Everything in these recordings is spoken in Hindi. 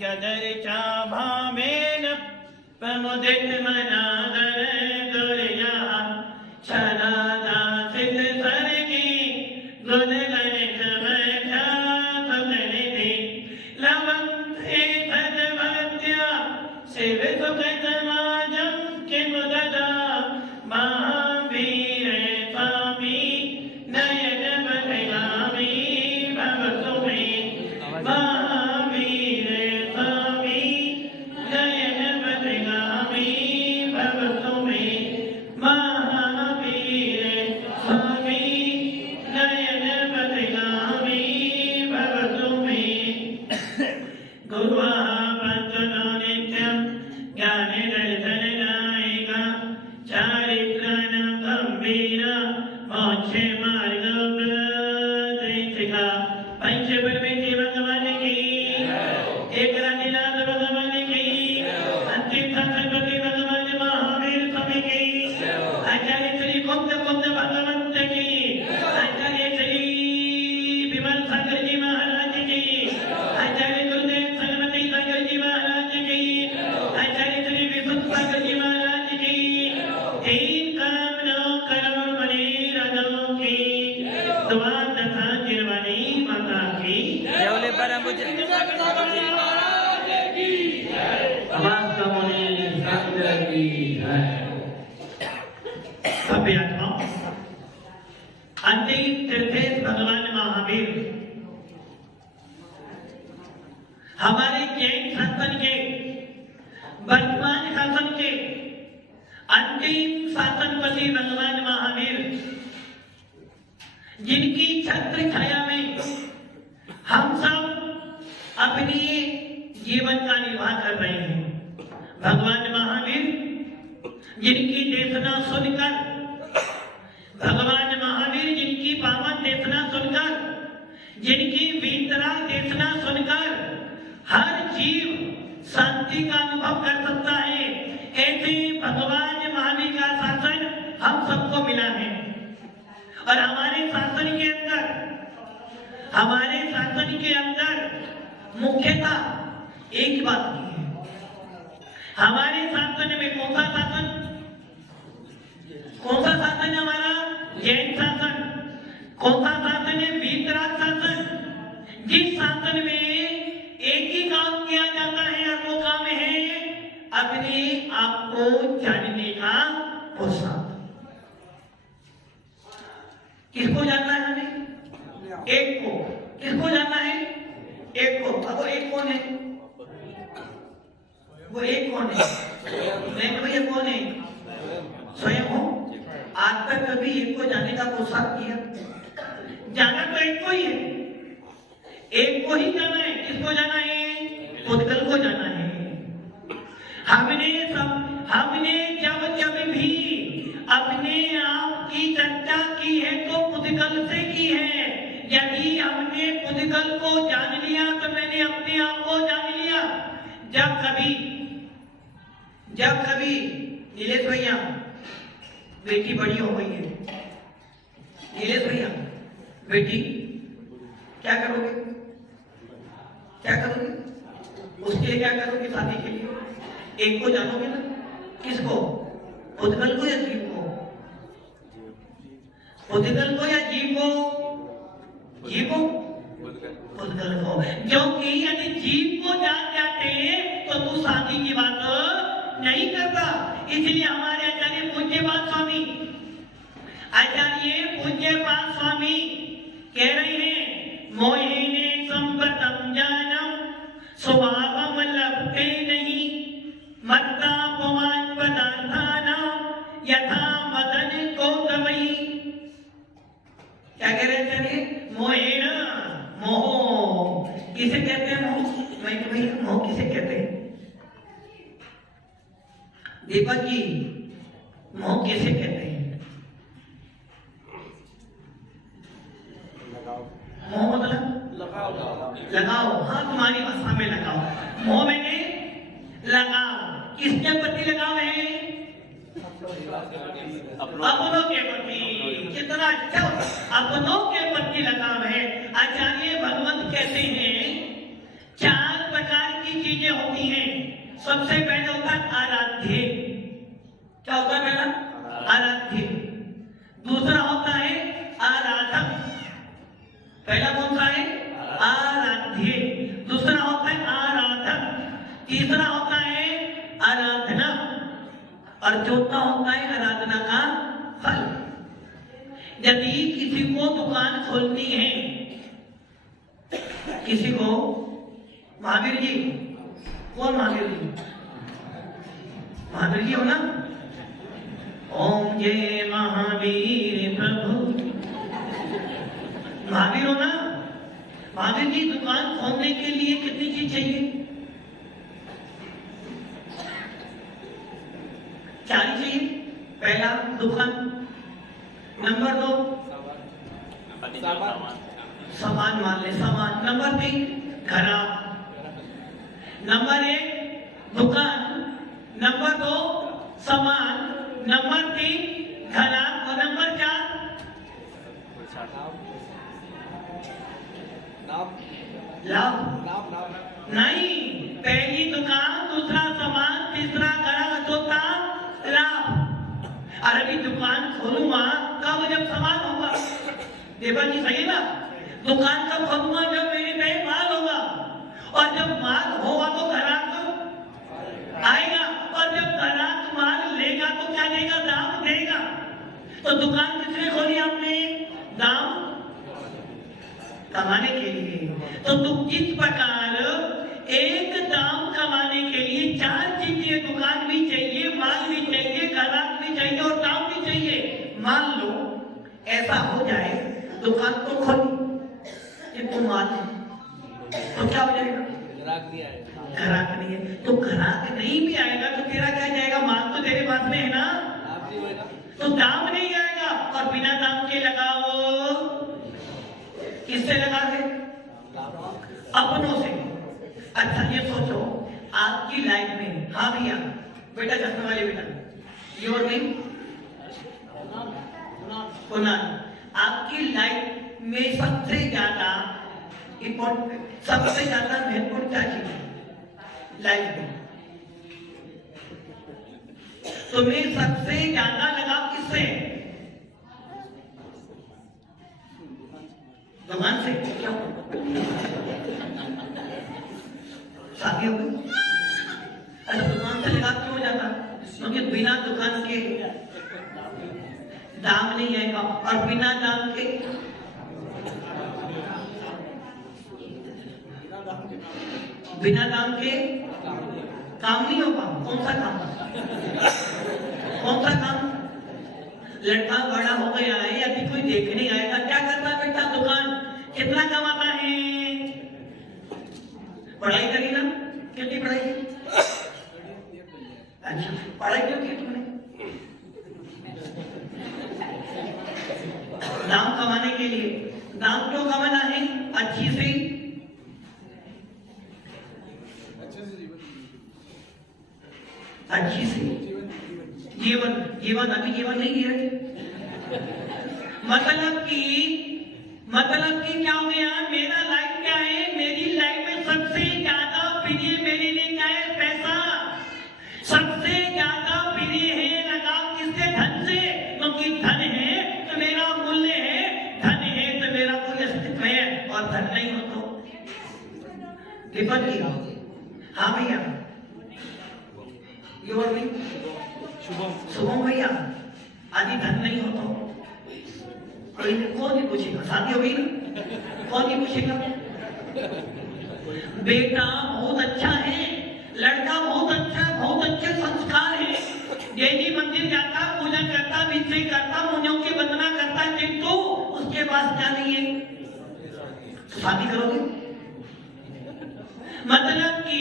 यदर्चा भावेन प्रमुदितमनादर दुर्या छलादासित सर्गी गुणगणित समक्षा सुगणिति लवन्ते तद्भक्त्या शिवसुखसमाजं किमुददा महावीर स्वामी नयन बदयामि भवतु मे महावीर स्वामी नयन बदयामि भवतु मे महावीर स्वामी नयन बदयामि भवतु मे गुरुः पन्तनो नित्यं ज्ञानदर्शनदायिका चारित्राणां गम्भीरा मोक्षे मार्गप्रदर्शिका पंचपरमेश्वर भगवान की एक रानीनाथ भगवान की अंतिम सरस्वती भगवान महावीर स्वामी की आचार्य श्री गुप्त भगवंत की आचार्य श्री विमल सागर जी महाराज की आचार्य गुरुदेव सरस्वती सागर जी महाराज की आचार्य श्री विशुद्ध सागर जी महाराज की तीन कामना करोड़ मणि राजाओं की दुआ दशा गिरवानी माता की देवले परम पूज्य समस्त मुनि संत की है। सभ्य आत्माओं, अंतिम तीर्थेश भगवान महावीर हमारे जैन शासन के वर्तमान शासन के अंतिम शासनपति भगवान महावीर जिनकी छत्र छाया में हम सब अपनी जीवन का निर्वाह कर रहे हैं। भगवान महावीर जिनकी देशना सुनकर भगवान महावीर जिनकी पावन देशना सुनकर जिनकी वीतरा देशना सुनकर हर जीव शांति का अनुभव कर सकता है। ऐसे भगवान महावीर का शासन हम सबको मिला है और हमारे शासन के अंदर मुख्यतः एक बात है। हमारे शासन में कौन सा शासन है? हमारा जैन शासन। कौन सा शासन है? वीतराग शासन। जिस शासन में एक ही काम किया जाता है और वो काम है अपने आप को जानने का उत्साह। किसको जानना है हमें? एक को। किसको जानना है? एक को। अब वो एक कौन है? वो एक कौन है? मैं भैया कौन है? स्वयं हो। आज तक कभी एक को जानने का कोशिश किया? जाना तो एक को ही है। एक को ही जाना है। किसको जाना है? पुद्गल को जाना है। हमने जब भी अपने आप की चर्चा की है तो पुद्गल से की है। यदि हमने पुद्गल को जान लिया तो मैंने अपने आप को जान लिया। जब कभी नीलेश भैया बेटी बड़ी हो गई है, नीलेश भैया बेटी क्या करोगे? उसके लिए क्या करोगे? शादी के लिए एक को जानोगे ना? किसको? पुद्गल को या जीव को? पुद्गल को या जीव को? पुद्गल को। क्योंकि यदि जीव को जान जाते तो तू शादी की बात नहीं करता। इसलिए हमारे आचार्य पूज्यपाद स्वामी कह रहे हैं मोहिने संवतम जानम स्वभावम लभते नहीं मत्ता पवन पदार्थानां यथा मदन कौतवई। क्या कह रहे हैं? मोहेन, मोह किसे कहते हैं? मोह किसे कहते हैं? दीपक जी, मोह किसे कहते हैं? मोह मतलब लगाओ। हाँ, तुम्हारी भाषा में लगाओ। मोह मैंने लगाओ। किसके प्रति लगाव है? अपनों के प्रति। कितना अच्छा अपनों के प्रति लगाव है। आचार्य भगवंत कहते हैं 4 प्रकार की चीज चीजें होती हैं। सबसे पहले होता है आराध्य। क्या होता है पहला? आराध्य। दूसरा होता है आराधक। पहला कौन सा है? आराध्य। दूसरा होता है आराधक। तीसरा होता है आराधना और चौथा होता है आराधना का फल। यदि किसी को दुकान खोलनी है, किसी को, महावीर जी, कौन महावीर जी? महावीर जी हो ना? ओम जय महावीर प्रभु, महावीर हो ना? महावीर जी, दुकान खोलने के लिए कितनी चीज चाहिए? 4 ही चाहिए। पहला दुकान, नंबर 2 सामान, मान ले सामान, नंबर 3 ग्राहक, नंबर 1 दुकान, नंबर 2 सामान, नंबर 3 ग्राहक और नंबर 4 लाभ। नहीं, पहली दुकान, दूसरा सामान, तीसरा ग्राहक, चौथा लाभ। और अभी दुकान खोलूंगा कब? जब सामान होगा। देवर जी सही ना? दुकान कब खोलूंगा? जब मेरे पे माल होगा, और जब माल होगा तो ग्राहक आएगा, और जब ग्राहक माल लेगा तो क्या देगा? दाम देगा। तो दुकान किसने खोली आपने? दाम कमाने के लिए। तो इस प्रकार एक दाम कमाने के लिए 4 चीजें, दुकान भी चाहिए, माल भी चाहिए, ग्राहक भी चाहिए और दाम भी चाहिए। मान लो ऐसा हो जाए, दुकान तो खोली, किंतु माल तो क्या हो जाएगा? ग्राहक नहीं है। तो ग्राहक नहीं भी आएगा तो तेरा क्या जाएगा? माल तो तेरे पास में है ना, तो दाम नहीं आएगा। और बिना दाम के लगाओ, किससे लगा है? अपनों से। अच्छा ये सोचो, आपकी लाइफ में, हाँ भैया, बेटा चश्मे वाले बेटा, योर नेम? कुणाल। आपकी लाइफ में सबसे ज्यादा इम्पोर्टेंट, सबसे ज्यादा महत्वपूर्ण क्या चीज है लाइफ में? तुम्हें सबसे ज्यादा लगाव किससे? दुकान से। क्यों? शादी हो गई? अरे दुकान से लगा क्यों हो जाता? क्योंकि बिना दुकान के दाम नहीं आएगा, और बिना दाम के काम नहीं होगा। कौन सा काम? कौन सा काम? लड़का बड़ा हो गया है, अभी कोई देखने आएगा, क्या करता है बेटा? दुकान। कितना कमाता है? पढ़ाई करी ना? कितनी पढ़ाई की? अच्छा, पढ़ाई क्यों की तुमने? दाम कमाने के लिए। दाम क्यों कमाना है? अच्छी से जीवन अभी जीवन नहीं जी रहे। मतलब कि क्या हो गया? मेरा लाइफ क्या है? मेरी लाइफ में सबसे ज्यादा प्रिय मेरे लिए क्या है? पैसा। सबसे ज्यादा प्रिय है लगाव किससे? धन से। क्योंकि धन है तो मेरा मूल्य है, धन है तो मेरा कोई अस्तित्व है, और धन नहीं हो तो विपद की। हाँ भैया, शुभम भैया, आदि धन नहीं हो तो कौन नहीं पूछेगा? शादी हो गई ना, कौन नहीं पूछेगा? बेटा बहुत अच्छा है, लड़का बहुत अच्छा, बहुत अच्छे संस्कार है, देवी मंदिर जाता, पूजा करता, विजय करता, मुनियों की वंदना करता, किंतु उसके पास क्या नहीं है? शादी करोगे? मतलब कि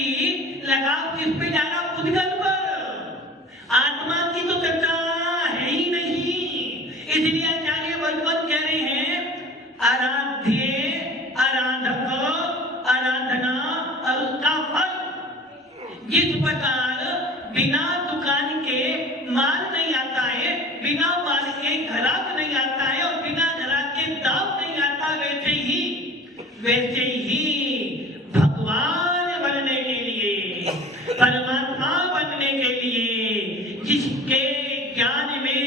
लगाव किस पे जाना? पुद्गल पर। आत्मा की तो चर्चा है ही नहीं। इसलिए आचार्य भगवत कह रहे हैं, आराध्य, आराधक, आराधना और उसका फल। जिस प्रकार बिना दुकान के माल नहीं आता है, बिना माल के ग्राहक नहीं आता है, और बिना ग्राहक के दाम नहीं आता, वैसे ही भगवान बनने के लिए परमात्मा बनने के लिए जिसके ज्ञान में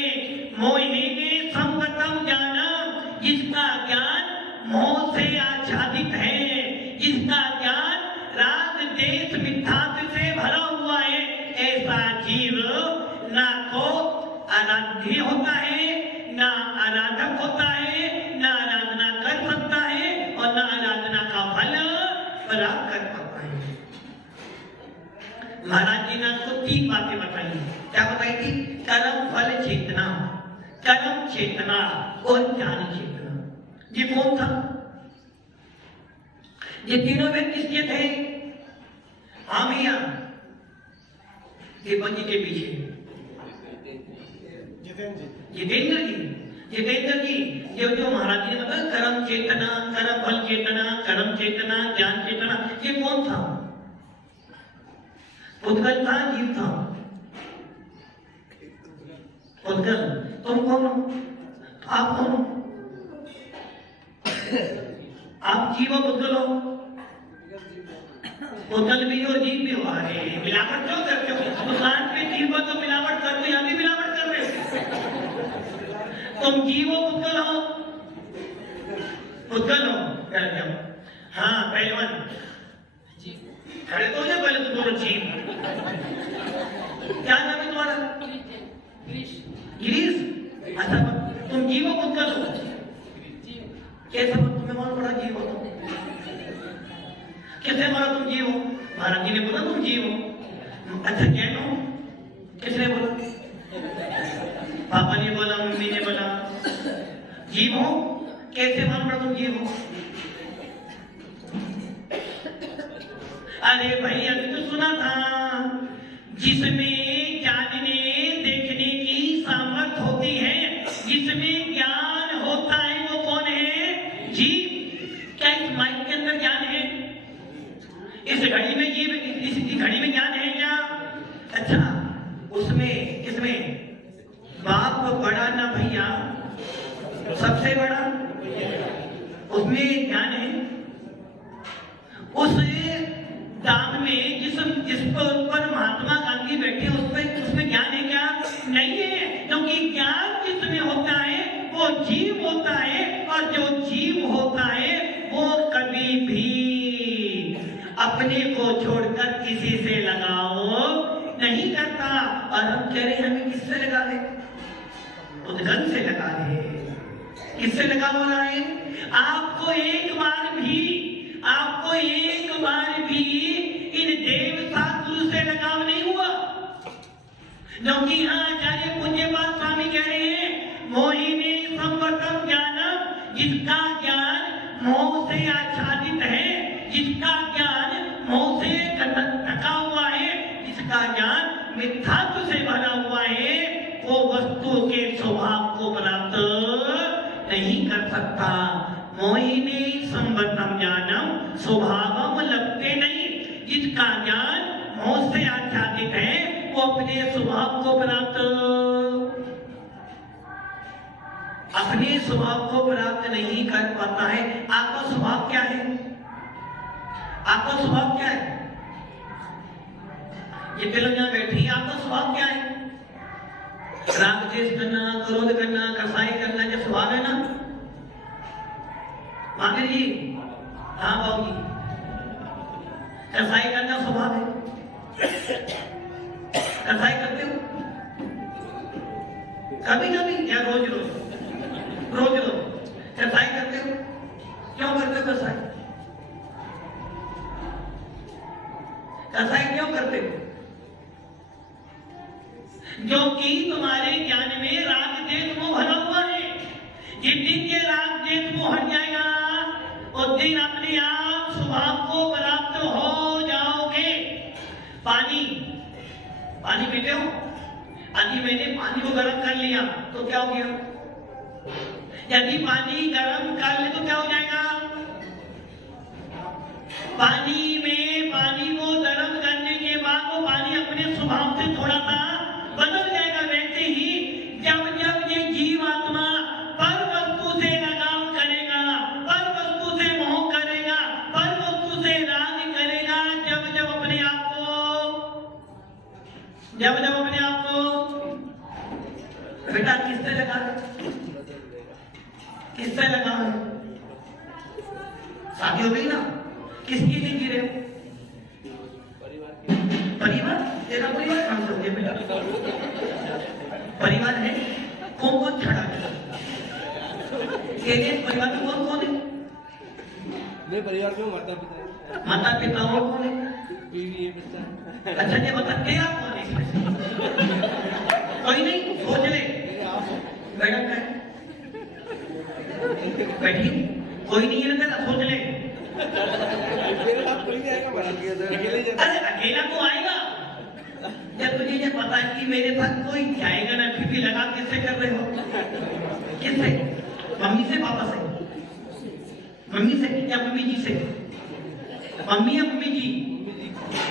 मोहिनी संगतम ज्ञानम, जिसका ज्ञान मोह से आच्छादित है, जिसका ज्ञान राग देश मिथ्यात्व से भरा हुआ है, ऐसा जीव ना तो आराध्य होता है, ना आराधक होता है, ना आराधना कर सकता है और ना आराधना का फल प्राप्त कर पाता है। महाराज जी ने आपको 3 बातें बताई। क्या बताई थी? कर्म फल चेतना, कर्म चेतना और ज्ञान चेतना। ये कौन था? ये तीनों व्यक्ति किसके थे? हाँ भैया, दीपक जी के पीछे जितेंद्र जी, जितेंद्र जी, जो महाराज जी ने बताया कर्म चेतना, कर्म फल चेतना, कर्म चेतना, ज्ञान चेतना, ये कौन था? उद्गल था, जीव था? उद्गल। तुम कौन हो? आप कौन हो? आप जीव हो, उद्गल हो? उद्गल भी हो, जीव भी हो। अरे मिलावट क्यों करते हो? दुकान पे जीव हो तो मिलावट करते, हम भी मिलावट कर रहे हो। तुम जीव हो, उद्गल हो? उद्गल हो? हाँ पहलवान खड़े तो हो, पहले तो बोलो जीव। क्या नाम है तुम्हारा? गिरीश। अच्छा, तुम जीव हो, उद्गल हो? कैसे तुम्हें मालूम पड़ा जीव हो? कैसे मारा तुम जीव हो? महाराज जी ने बोला तुम जीव हो। अच्छा क्या हो? किसने बोला? पापा ने बोला, मम्मी ने बोला जीव हो? कैसे मालूम पड़ा तुम जीव हो? अरे भाई अभी तो सुना था, जिसमें जानने देखने की सामर्थ्य होती है, जिसमें ज्ञान होता है, वो कौन है? जीव। क्या इस माइक के अंदर ज्ञान है? इस घड़ी में जीव, इस घड़ी में ज्ञान है क्या? अच्छा, उसमें किसमें? बाप बड़ा ना भैया, सबसे बड़ा, उसमें ज्ञान है। उस दाम में जिस पर महात्मा गांधी बैठे, उसमें ज्ञान है क्या? नहीं है, क्योंकि ज्ञान जिसमें होता है वो जीव होता है, और जो जीव होता है वो कभी भी अपने को छोड़कर किसी से लगाव नहीं करता। और हम कह रहे हैं हमें किससे लगा है? उद्गल से लगा है। किससे लगा हो रहा है? आपको एक बार भी इन देव शास्त्र से लगाव नहीं हुआ, क्योंकि यहाँ आचार्य पूज्यपाद स्वामी कह रहे हैं मोहिनी संवर्तम ज्ञानम, जिसका ज्ञान मोह से आच्छादित है, जिसका ज्ञान मोह से ढका हुआ है, जिसका ज्ञान मिथ्यात्व से भरा हुआ है, वो वस्तु के स्वभाव को प्राप्त नहीं कर सकता। मोहिनी संवर्तम ज्ञानम स्वभावम लभते नहीं, जिसका ज्ञान मोह से आच्छादित है वो अपने स्वभाव को प्राप्त नहीं कर पाता है। आपका स्वभाव क्या है? आपका स्वभाव क्या है? ये लोग यहाँ बैठी, आपका स्वभाव क्या है? राग द्वेष करना, क्रोध करना, कसाई करना, ये स्वभाव है ना? माता जी, हाँ बाबू जी, कसाई करना स्वभाव है? कसाई करते हो? कभी कभी या रोज रोज? रोज रोज कसाई करते हो? क्यों करते हो कसाई? कसाई क्यों करते हो? क्योंकि तुम्हारे ज्ञान में राग द्वेष मोह भरा हुआ है। जिस दिन ये राग द्वेष मोह हट जाएगा, उस दिन अपने आप स्वभाव को प्राप्त हो जाओगे। पानी पीते हो? यदि मैंने पानी को गर्म कर लिया तो क्या हो गया? यदि पानी गर्म कर ले तो क्या हो जाएगा? पानी को गर्म करने के बाद वो पानी अपने स्वभाव से थोड़ा सा बदल जाएगा। वैसे ही जब ये जीवात्मा पर वस्तु से लगाव करेगा, पर वस्तु से मोह करेगा, पर वस्तु से राग करेगा, जब अपने आप को जब जब अपने आप को बेटा किससे लगा है? शादी हो गई ना, किसकी लिए जी रहे हो? परिवार? तेरा परिवार कहाँ से हो गया बेटा? परिवार है, कौन खड़ा है? तेरे परिवार में कौन है? मेरे परिवार में माता पिता और कौन है? बीवी है, बच्चा। अच्छा ये बता तेरा कौन है? कोई नहीं, सोच ले। मैडम है बैठी, कोई नहीं है ना, तेरा सोच ले। मेरे साथ कोई नहीं आएगा, अरे अकेला तो आएगा जब तुझे ये पता है कि मेरे साथ कोई जाएगा ना, फिर भी लगा किससे कर रहे हो? किससे? मम्मी से, पापा से? मम्मी से या मम्मी जी से? मम्मी या मम्मी जी?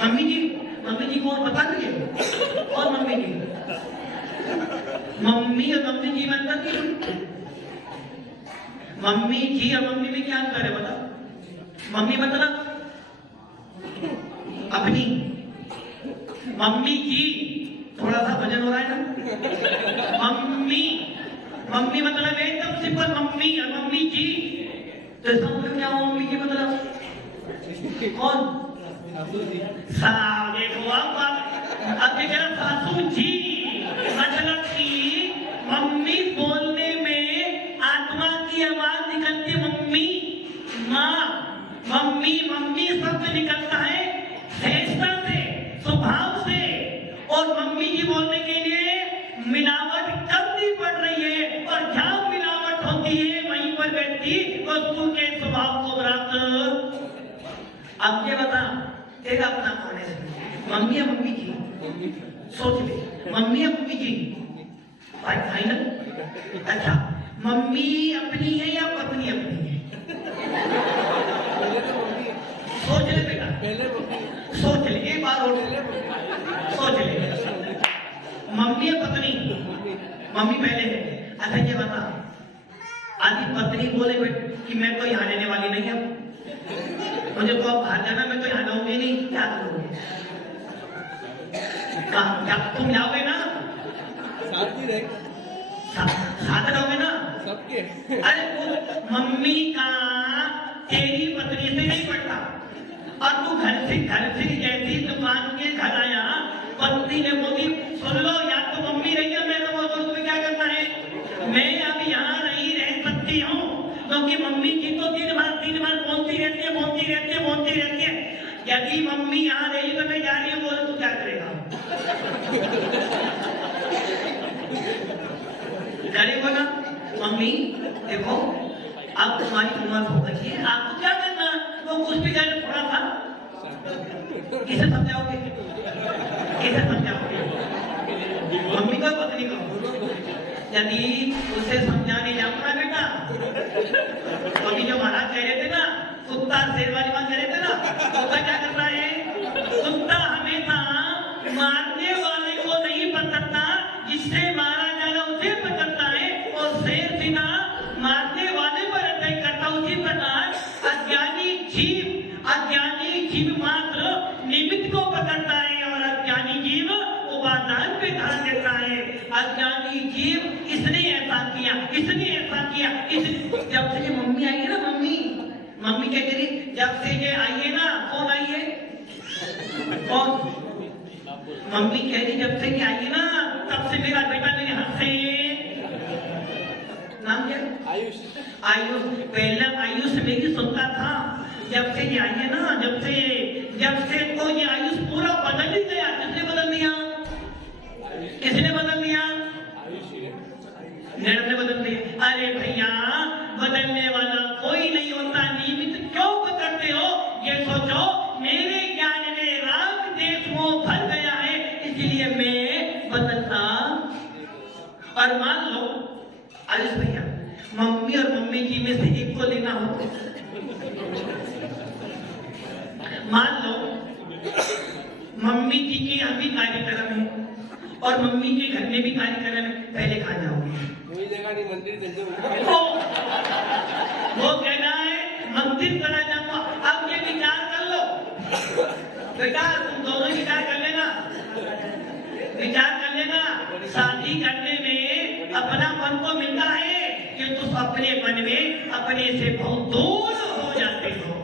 मम्मी जी कौन बता दीजिए? और मम्मी जी और मम्मी जी में अंतर नहीं? मम्मी जी और मम्मी में क्या अंतर है बता? मम्मी मतलब अपनी, मम्मी जी थोड़ा सा वजन हो रहा है ना। मम्मी मतलब एकदम सिंपल मम्मी और मम्मी जी। तो इसका मतलब क्या हुआ? मम्मी जी मतलब कौन? साले को अब क्या सासू जी मतलब कि मम्मी बोलने में आत्मा की आवाज निकलती है। मम्मी माँ, मम्मी शब्द निकलता है चेष्टा से, स्वभाव से। और मम्मी जी बोलने के लिए मिलावट करनी पड़ रही है, और जहां मिलावट होती है वहीं पर व्यक्ति वस्तु के स्वभाव को प्राप्त। अब ये बता तेरा अपना कौन है? मम्मी या मम्मी जी? सोच ले, मम्मी या मम्मी जी? फाइनल? अच्छा, मम्मी अपनी है या पत्नी अपनी है? सोच ले बेटा, सोच ले, एक बार और सोच ले। मम्मी या पत्नी? मम्मी पहले है। अच्छा ये बता, आदि पत्नी बोले कि मैं कोई यहाँ रहने वाली नहीं हूँ, मुझे को बाहर जाना, मैं तो यहाँ रहूंगी नहीं, क्या करोगे? क्या तुम जाओगे ना? साथ रहोगे ना सबके? अरे मम्मी का तेरी पत्नी से नहीं पड़ता, और तू घर से जैसी दुकान के घर आया, पत्नी ने बोली सुन लो, या तो मम्मी रही है, मैं तो बोल तुम्हें क्या करना है? मैं अब यहाँ नहीं रह सकती हूँ, क्योंकि मम्मी जी तो दिन भर बोलती रहती है। यदि मम्मी यहाँ रही तो मैं जा रही हूँ, बोले तू क्या करेगा? करेगा ना? मम्मी देखो अब तुम्हारी उम्र हो गई है, आपको क्या करना? वो कुछ भी करे थोड़ा था, किसे समझाओगे? मम्मी को पत्नी को? यदि उसे समझाने जाओ ना बेटा, अभी जो महाराज कह रहे थे ना, कुत्ता शेर वाली बात कह रहे थे ना, कुत्ता क्या करता है? कुत्ता हमेशा मारने वाले को नहीं पकड़ता, जिससे मारा जाना उसे पकड़ता है, और शेर सीधा मारने वाले पर अटैक करता। उसी प्रकार अज्ञानी जीव मात्र निमित्त को पकड़ता है, और अज्ञानी जीव उपादान पे ध्यान देता है। अज्ञानी जीव इसने ऐसा किया, जब से ये मम्मी आई है ना, मम्मी क्या कह रही? जब से ये आई है ना, कौन आई है? कौन? मम्मी कह रही जब से ये आई है ना, तब से मेरा बेटा मेरे हाथ से, नाम क्या? आयुष। पहले आयुष मेरी सुनता था, जब से ये आई है ना, जब से तो ये आयुष पूरा बदल ही गया। किसने बदल दिया? नेट ने बदल दिया। अरे भैया, बदलने वाला कोई नहीं होता, नियमित क्यों पकड़ते हो? ये सोचो, मेरे ज्ञान में राग देश मोह भर गया है, इसलिए मैं बदलता। और मान लो आयुष भैया, मम्मी और मम्मी जी में से एक को लेना हो, मान लो मम्मी जी के यहाँ भी कार्यक्रम है और मम्मी के घर में भी कार्यक्रम है, पहले कहाँ जाओगे? वही जगह नहीं, मंदिर वो कहना है मंदिर चला जाऊंगा। अब ये विचार कर लो बेटा, तुम दोनों विचार कर लेना। विचार कर लेना, शादी करने में अपना मन तो मिलता है कि तुम अपने मन में अपने से बहुत दूर हो जाते हो।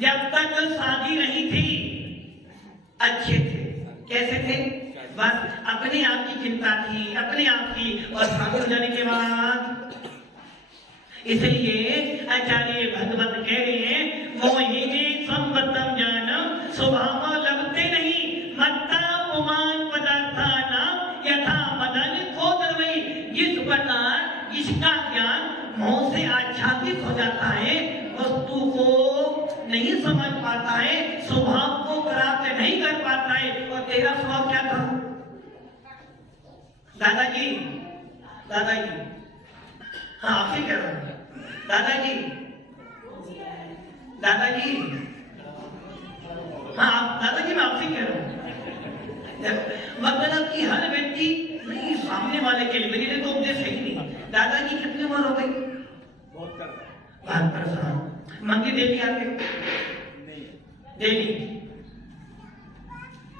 जब तक शादी नहीं थी अच्छे थे, कैसे थे? बस अपने आप की चिंता थी, अपने आप की, और शादी हो जाने के बाद इसलिए आचार्य भगवत कह रहे हैं मोहिनी संबतम ज्ञानम स्वभाव लभते नहीं मत्ता पुमान पदार्थाना यथा मदन कोदरवई। जिस प्रकार इसका ज्ञान मोह से आच्छादित हो जाता है, वस्तु को नहीं समझ पाता है, स्वभाव को प्राप्त नहीं कर पाता है। और तेरा स्वभाव क्या था? दादाजी, दादाजी, हाँ आपसे कह रहा हूँ, दादाजी, दादाजी, हाँ दादाजी मैं आपसे कह रहा हूँ। मतलब कि हर व्यक्ति नहीं, सामने वाले के लिए मेरे लिए तो उपदेश है ही नहीं। दादाजी कितनी उम्र हो गई? बहुत परेशान। मंदिर डेली आते? डेली।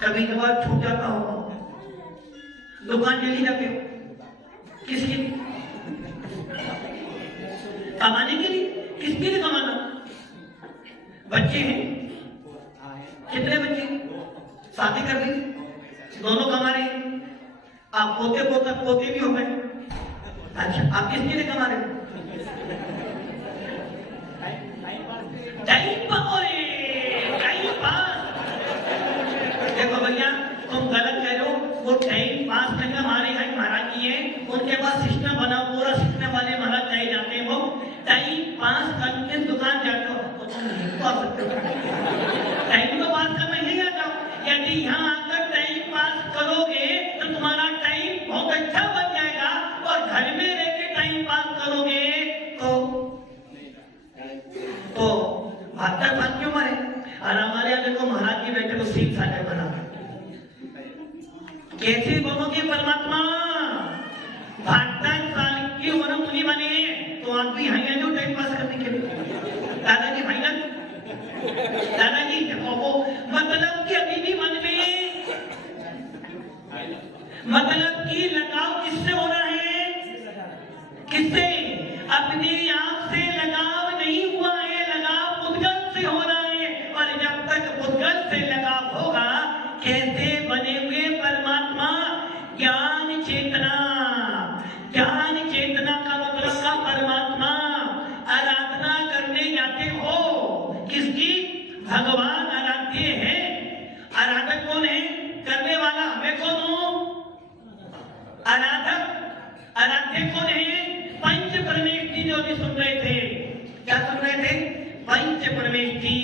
कभी कभार छूट जाता होगा। दुकान डेली जाते हो? किसके लिए? कमाने के लिए? किसके लिए कमाना? बच्चे हैं? कितने बच्चे? शादी कर दी, दोनों कमा रहे हैं। आप पोते पोते भी हो गए। अच्छा, आप किसके लिए कमा रहे हो? Time pass. देखो भैया, तुम गलत कह रहे हो। वो टाइम पास नहीं, हमारे यहाँ महाराज जी है, उनके पास सिस्टम बना, पूरा सिस्टम वाले महाराज चाहे जाते हैं। वो टाइम पास करके दुकान जाते हो तो तुम नहीं पा सकते हो। टाइम तो पास करना ही आ जाओ। यदि यहाँ आकर टाइम पास करोगे तो तुम्हारा टाइम बहुत अच्छा बन जाएगा, और घर में रह के टाइम पास करोगे तो 72 साल की उम्र है। और हमारे यहाँ देखो महाराज जी बैठे, वो 30 साल बना। कैसे बनोगे परमात्मा? 72 साल की उम्र मुनि बने, तो आप भी हैं जो टाइम पास करने के लिए। दादाजी फाइनल, दादाजी देखो, मतलब कि अभी भी मन में, मतलब कि लगाव किससे हो रहा है? किससे? अपने आप से लगाव नहीं हुआ है, लगाव उद्गत से हो रहा है। और जब तक उद्गत से लगाव होगा, कैसे बने हुए परमात्मा? ज्ञान चेतना, ज्ञान चेतना का मतलब का परमात्मा। आराधना करने जाते हो किसकी? भगवान आराध्य है। आराधक कौन है? करने वाला हमें कौन हो? आराधक। आराध्य कौन है? पंच परमेष्टि। जो भी सुन रहे थे, क्या सुन रहे थे? पंच परमेष्टि।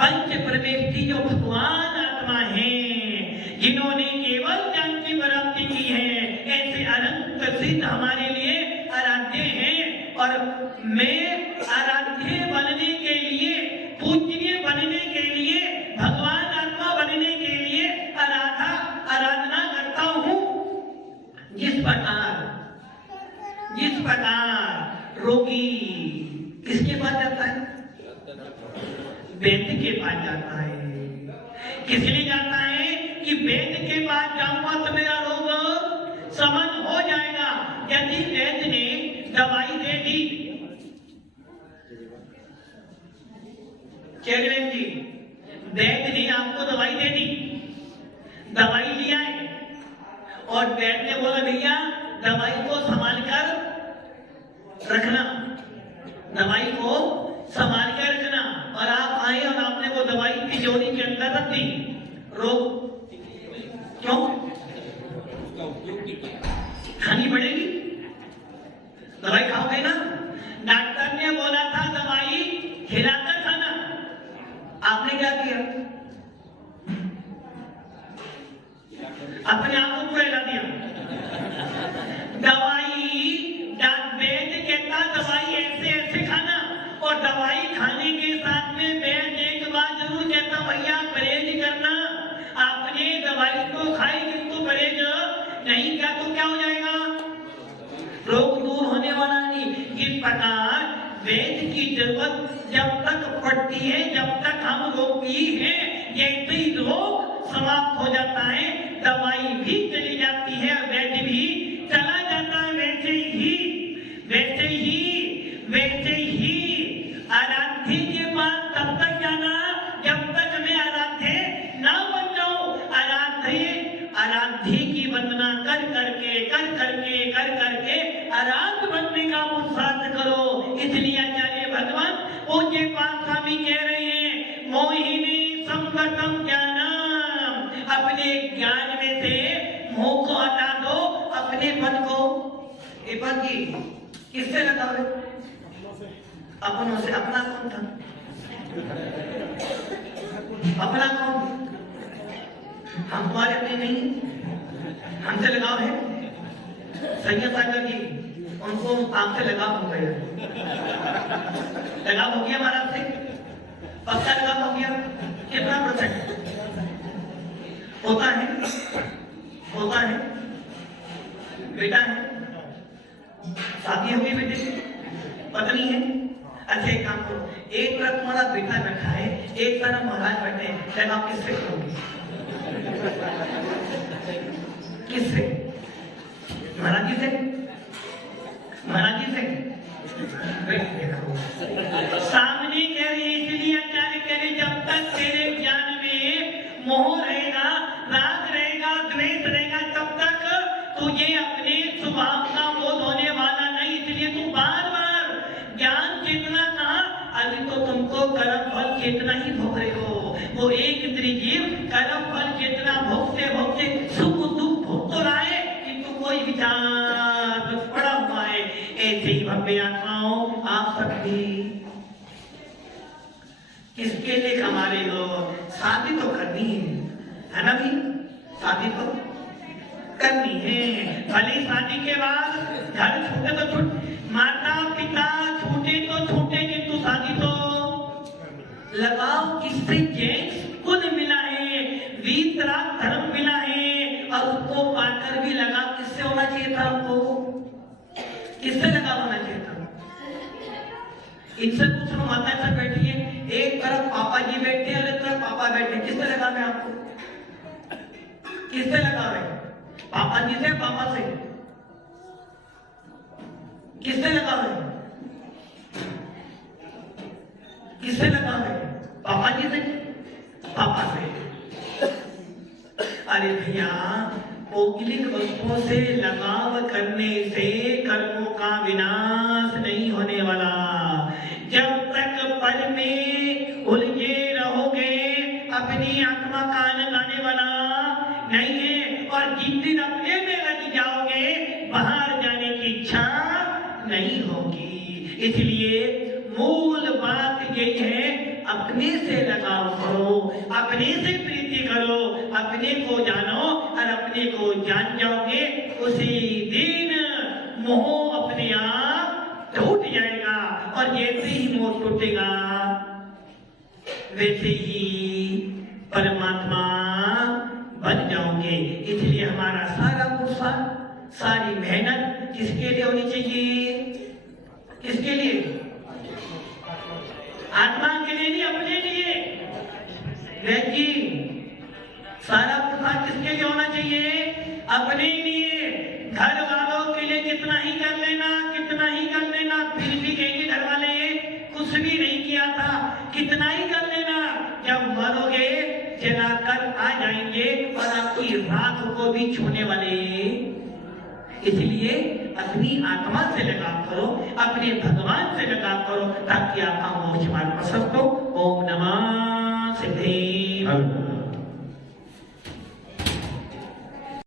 पंच परमेष्टि जो भगवान आत्मा है, जिन्होंने केवल ज्ञान की प्राप्ति की है, ऐसे अनंत सिद्ध हमारे लिए आराध्य हैं। और मैं आराध्य बनने के लिए, पूजनीय बनने के लिए, भगवान आत्मा बनने के लिए आराधना करता हूँ। जिस प्रकार रोगी किसके पास जाता है? वैद्य के पास जाता है। किस लिए जाता है? कि वैद्य के पास जाऊंगा तो मेरा रोग समन हो जाएगा। यदि वैद्य ने दवाई दे दी, चेयरमैन जी, वैद्य ने आपको दवाई दे दी, दवाई लिया है, और वैद्य ने बोला भैया दवाई को संभाल कर रखना, दवाई को संभाल कर रखना। और आप आए और आपने वो दवाई तिजोरी के अंदर रख दी। रोग क्यों? खानी पड़ेगी, दवाई खाओगे ना। डॉक्टर ने बोला था दवाई खिलाकर खाना, आपने क्या किया? अपने आप को पूरा हिला दिया। दवाई, वैद्य कहता दवाई ऐसे ऐसे खाना, और दवाई खाने के साथ में वैद्य एक बात जरूर कहता, भैया परहेज करना। आपने दवाई तो खाई किंतु परहेज नहीं किया तो क्या हो जाएगा? रोग दूर होने वाला नहीं। इस प्रकार वैद्य की जरूरत जब तक पड़ती है, जब तक हम रोगी हैं, जैसे ही रोग समाप्त हो जाता है दवाई भी चली जाती है और वेट भी चला जाता है। वैसे ही आराध्य के पास तब तक जाना जब तक मैं आराध्य ना बन जाऊं। आराध्य की वंदना कर करके आराध्य बनने का पुरुषार्थ करो। इसलिए आचार्य भगवान पूज्य पाद स्वामी कह रहे हैं, मोहिनी संगतम ज्ञानम, अपने ज्ञान में से मोह को हटा दो, अपने पद को। ये पद की किससे लगाओ? अपनों से। अपना कौन था? अपना कौन? हम तुम्हारे अपने नहीं, हमसे लगाव है। संयम सागर जी, उनको आपसे लगाव हो गया। लगाव हो गया महाराज से, पक्का लगाव हो गया। कितना %? होता है बेटा है, शादी हो गई बेटे की, पत्नी है। अच्छा एक काम करो, एक तरफ तुम्हारा बेटा बैठा है, एक तरफ महाराज बैठे हैं, लगाव किससे करोगे? किससे? महाराज जी से? सामने कह रहे, इसलिए आचार्य कह रहे, जब तक तेरे ज्ञान में मोह रहेगा, राग रहेगा, द्वेष रहेगा, तब तक तुझे अपने स्वभाव का बोध होने वाला नहीं। इसलिए तू बार बार ज्ञान चेतना कहा, अभी तो तुमको कर्म फल चेतना ही भोग रहे हो। वो एक त्रिजीव कर्म फल चेतना भोगते भोगते सुख दुख भोग तो रहा है, किंतु कोई विचार बस पड़ा हुआ है। ऐसे ही भव्य आत्माओं, आप सब भी किसके लिए कमा रहे हो? शादी तो करनी है ना भी? शादी तो करनी है। भले शादी के बाद घर छूटे तो छूट, माता पिता छूटे तो छूटे, किंतु शादी तो लगाओ। किससे? जेंट्स खुद मिला है, वीतराग धर्म मिला है, और उसको पाकर भी लगा किससे होना चाहिए था? हमको किससे लगा होना चाहिए था? इनसे पूछ लो, माता सब बैठी है, एक तरफ पापा जी बैठे हैं और एक तरफ पापा बैठे, किससे लगा है आपको? किससे लगा है? पापा जी से, पापा से? किससे लगा है? किससे लगा है? पापा जी से, पापा से। अरे भैया, औकिलिक वस्तुओं से लगाव करने से कर्मों का विनाश नहीं होने वाला। जब तक पल में उलझे रहोगे, अपनी आत्मा का आनंद आने वाला नहीं है। और जिस दिन अपने में लग जाओगे, बाहर जाने की इच्छा नहीं होगी। इसलिए मूल बात यही है, अपने से लगाव करो, अपने से प्रीति करो, अपने को जानो, और अपने को जान जाओगे, उसी दिन मोह अपने आप टूट जाएगा। और जैसे ही मोह टूटेगा, वैसे ही परमात्मा बन जाओगे। इसलिए हमारा सारा पुरुषार्थ, सारी मेहनत किसके लिए होनी चाहिए? किसके लिए? आत्मा के लिए नहीं, अपने लिए। जी, सारा पुरुषार्थ किसके लिए होना चाहिए? अपने लिए। घर वालों के लिए कितना ही कर लेना, फिर भी कहेंगे घर वाले कुछ भी नहीं किया था, कितना ही कर लेना, जब मरोगे जलाकर आ जाएंगे और आपकी राख को भी छूने वाले। इसलिए अपनी आत्मा से लगाव करो, अपने भगवान से लगाव करो, ताकि आपका मोक्ष मार्ग प्रशस्त हो। ओम नमः सिद्धे।